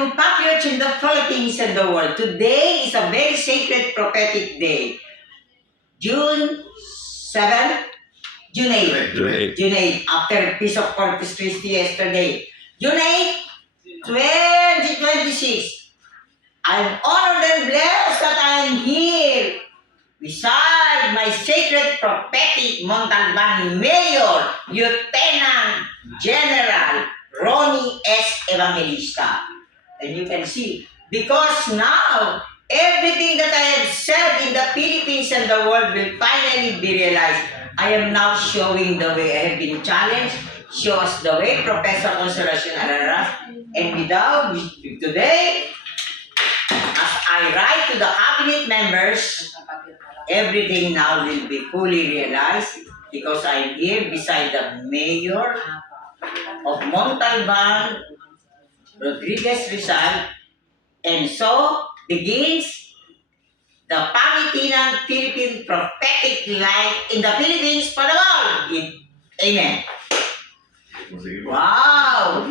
compatriots in the Philippines and the world, today is a very sacred prophetic day. June 7, June 8. June 8. After Peace of Corpus Christi yesterday. June 8, 2026. I'm honored and blessed that I am here beside my sacred prophetic Montalban Mayor, Lieutenant General Ronnie S. Evangelista. And you can see, because now, everything that I have said in the Philippines and the world will finally be realized. I am now showing the way. I have been challenged. Show us the way, Professor Consolacion Araras. And without today, as I write to the cabinet members, everything now will be fully realized because I'm here beside the mayor of Montalban, Rodriguez Rizal, and so begins the Pangitinan Philippine prophetic life in the Philippines for the world. Amen. Wow!